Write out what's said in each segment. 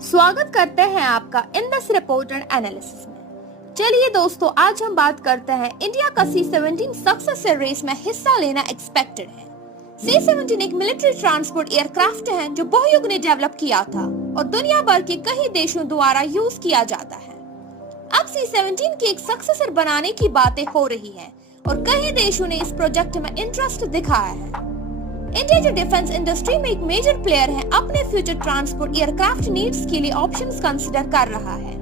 स्वागत करते हैं आपका in this report and analysis में। चलिए दोस्तों, आज हम बात करते हैं इंडिया का C-17 सक्सेसर रेस में हिस्सा लेना एक्सपेक्टेड है। C-17 एक मिलिट्री ट्रांसपोर्ट एयरक्राफ्ट है जो बोहयुग ने डेवलप किया था और दुनिया भर के कई देशों द्वारा यूज किया जाता है। अब C-17 की एक सक्सेसर बनाने की बातें हो रही है और कई देशों ने इस प्रोजेक्ट में इंटरेस्ट दिखाया है। इंडिया जो डिफेंस इंडस्ट्री में एक मेजर प्लेयर है, अपने फ्यूचर ट्रांसपोर्ट एयरक्राफ्ट नीड्स के लिए ऑप्शंस कंसीडर कर रहा है।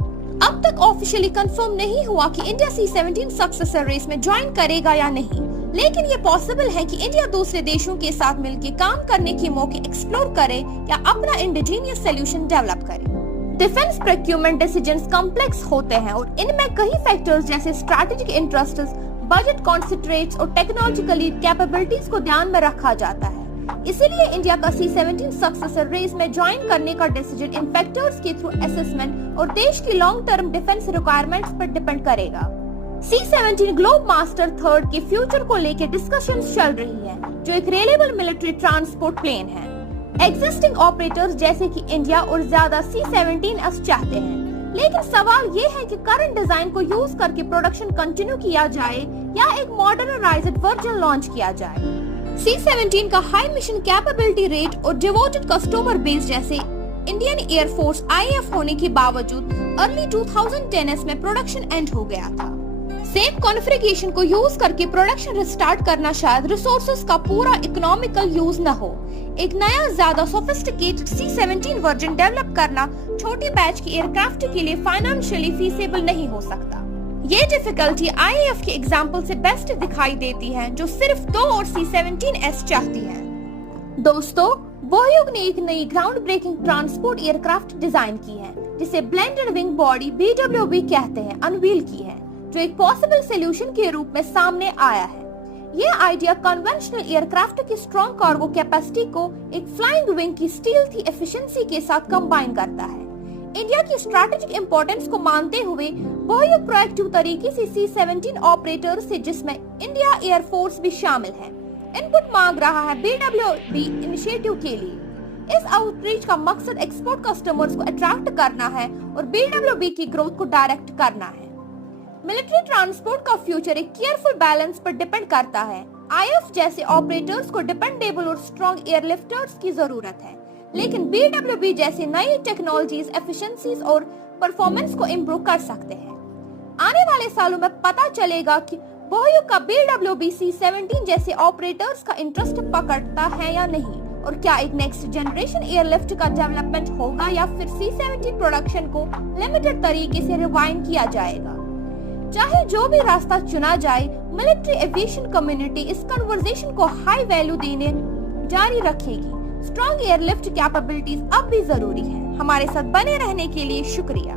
अब तक ऑफिशियली कंफर्म नहीं हुआ कि इंडिया C-17 सक्सेसर रेस में ज्वाइन करेगा या नहीं, लेकिन ये पॉसिबल है कि इंडिया दूसरे देशों के साथ मिलकर काम करने के मौके एक्सप्लोर करे या अपना इंडिजीनियस सोल्यूशन डेवलप करे। डिफेंस प्रोक्यूरमेंट डिसीजंस कॉम्प्लेक्स होते हैं और इनमें कई फैक्टर्स जैसे स्ट्रैटेजिक इंटरेस्ट्स, बजट कॉन्सेंट्रेट्स और टेक्नोलॉजिकली कैपेबिलिटीज को ध्यान में रखा जाता है। इसीलिए इंडिया का C-17 सक्सेसर रेस में ज्वाइन करने का डिसीजन इन फैक्टर्स के थ्रू असेसमेंट और देश की लॉन्ग टर्म डिफेंस रिक्वायरमेंट्स पर डिपेंड करेगा। C-17 ग्लोब मास्टर थर्ड के फ्यूचर को लेकर डिस्कशंस चल रही है, जो एक रिलायबल मिलिट्री ट्रांसपोर्ट प्लेन है। एग्जिस्टिंग ऑपरेटर्स जैसे कि इंडिया और ज्यादा C-17S चाहते हैं, लेकिन सवाल ये है कि करंट डिजाइन को यूज करके प्रोडक्शन कंटिन्यू किया जाए या एक मॉडर्नाइज्ड वर्जन लॉन्च किया जाए। C-17 का हाई मिशन कैपेबिलिटी रेट और डिवोटेड कस्टमर बेस जैसे इंडियन एयरफोर्स IAF होने के बावजूद अर्ली 2010s में प्रोडक्शन एंड हो गया था। सेम कॉन्फ़िगरेशन को यूज करके प्रोडक्शन रिस्टार्ट करना शायद रिसोर्सेज का पूरा इकोनॉमिकल यूज न हो। एक नया ज्यादा सोफिस्टिकेटेड C-17 वर्जन डेवलप करना छोटी बैच के एयरक्राफ्ट के लिए फाइनेंशियली फीसिबल नहीं हो सकता। ये डिफिकल्टी IAF के एग्जाम्पल से बेस्ट दिखाई देती है, जो सिर्फ 2 और C-17S चाहती है। दोस्तों, बोहयुग ने एक नई ground breaking transport aircraft design की है, जिसे ब्लेंडेड विंग बॉडी BWB कहते हैं, अनवील की है, जो एक पॉसिबल सोल्यूशन के रूप में सामने आया है। ये आइडिया कन्वेंशनल एयरक्राफ्ट की स्ट्रॉन्ग कार्गो कैपेसिटी को एक फ्लाइंग विंग की स्टील्थी एफिशिएंसी के साथ कंबाइन करता है। इंडिया की स्ट्रैटेजिक इंपॉर्टेंस को मानते हुए बोहयुग प्रोएक्टिव तरीके से C-17 ऑपरेटर्स से, जिसमें इंडिया एयरफोर्स भी शामिल है, इनपुट मांग रहा है BWB इनिशिएटिव के लिए। इस आउटरीच का मकसद एक्सपोर्ट कस्टमर्स को अट्रैक्ट करना है और BWB की ग्रोथ को डायरेक्ट करना है। मिलिट्री ट्रांसपोर्ट का फ्यूचर एक केयरफुल बैलेंस पर डिपेंड करता है। IAF जैसे ऑपरेटर्स को डिपेंडेबल और स्ट्रॉन्ग एयरलिफ्टर्स की जरूरत है, लेकिन BWB जैसी नई टेक्नोलॉजीज एफिशिएंसीज और परफॉर्मेंस को इम्प्रूव कर सकते हैं। आने वाले सालों में पता चलेगा कि बोहयुग का BWB C-17 जैसे ऑपरेटर्स का इंटरेस्ट पकड़ता है या नहीं, और क्या एक नेक्स्ट जनरेशन एयरलिफ्ट का डेवलपमेंट होगा या फिर C-17 प्रोडक्शन को लिमिटेड तरीके से रिवाइंड किया जाएगा। चाहे जो भी रास्ता चुना जाए, मिलिट्री एविएशन कम्युनिटी इस कन्वर्सेशन को हाई वैल्यू देने जारी रखेगी। स्ट्रॉन्ग एयरलिफ्ट कैपेबिलिटीज अब भी जरूरी है। हमारे साथ बने रहने के लिए शुक्रिया।